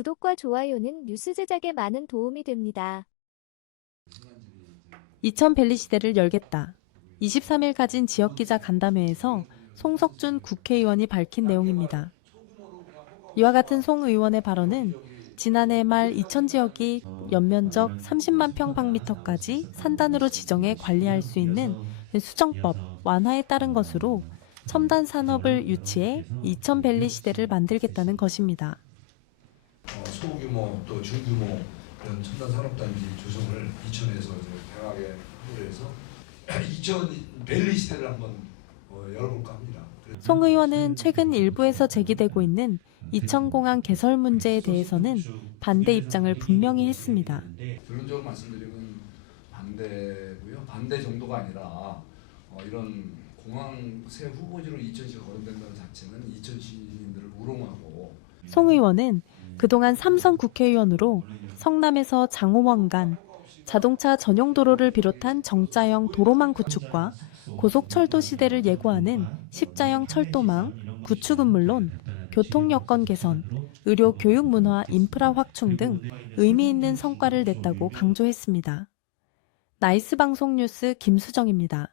구독과 좋아요는 뉴스 제작에 많은 도움이 됩니다. 이천밸리 시대를 열겠다. 23일 가진 지역기자 간담회에서 송석준 국회의원이 밝힌 내용입니다. 이와 같은 송 의원의 발언은 지난해 말 이천 지역이 연면적 30만 평방미터까지 산단으로 지정해 관리할 수 있는 수정법 완화에 따른 것으로 첨단 산업을 유치해 이천밸리 시대를 만들겠다는 것입니다. 어, 소규모 또 중규모 이런 첨단 산업단지 조성을 이천에서 하기로 해서 이천 밸리 시대를 한번 어, 열어볼까 합니다. 송 의원은 최근 일부에서 제기되고 있는 이천공항 개설 문제에 대해서는 반대 입장을 분명히 했습니다. 결론적으로 말씀드리면 반대고요. 반대 정도가 아니라 어, 이런 공항 새 후보지로 이천시가 거론된다는 자체는 이천 시민들을 우롱하고 송 의원은 그동안 삼성 국회의원으로 성남에서 장호원 간 자동차 전용 도로를 비롯한 정자형 도로망 구축과 고속철도 시대를 예고하는 십자형 철도망 구축은 물론 교통 여건 개선, 의료 교육 문화 인프라 확충 등 의미 있는 성과를 냈다고 강조했습니다. 나이스 방송 뉴스 김수정입니다.